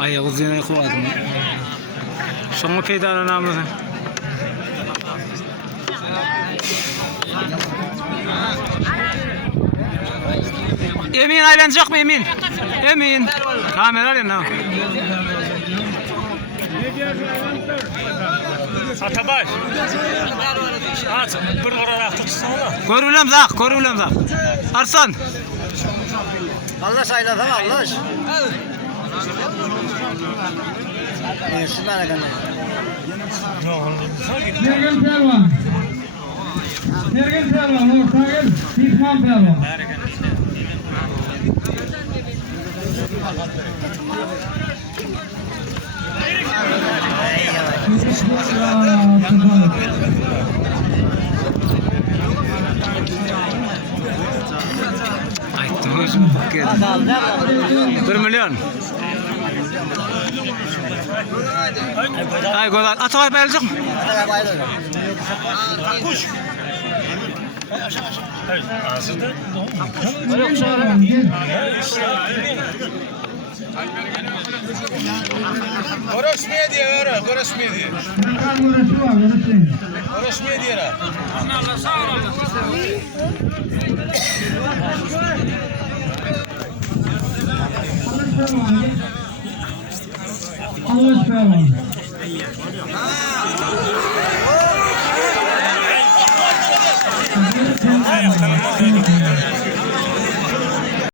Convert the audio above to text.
Ay uzun koyalım. Şunu peydanın namazı. Emin aylanacak mı Emin? Emin. Kamera ne? Atabaş. Aç, bir olarak tutsana. Görülüm zak, görülüm zak. Arslan. Allah sayla tamam Allah. Şunlara kadar. Sergen Pervan. Sergen Pervan, ortaya Fikman Pervan. Ay tamam. 1 milyon. Ay godan atay bayılacak mı? Kuş. Ağzıda. Orosmiye diye öyle, orosmiye diye. Orosmiye diye ra. Allah Pervan. Ayaklarım var.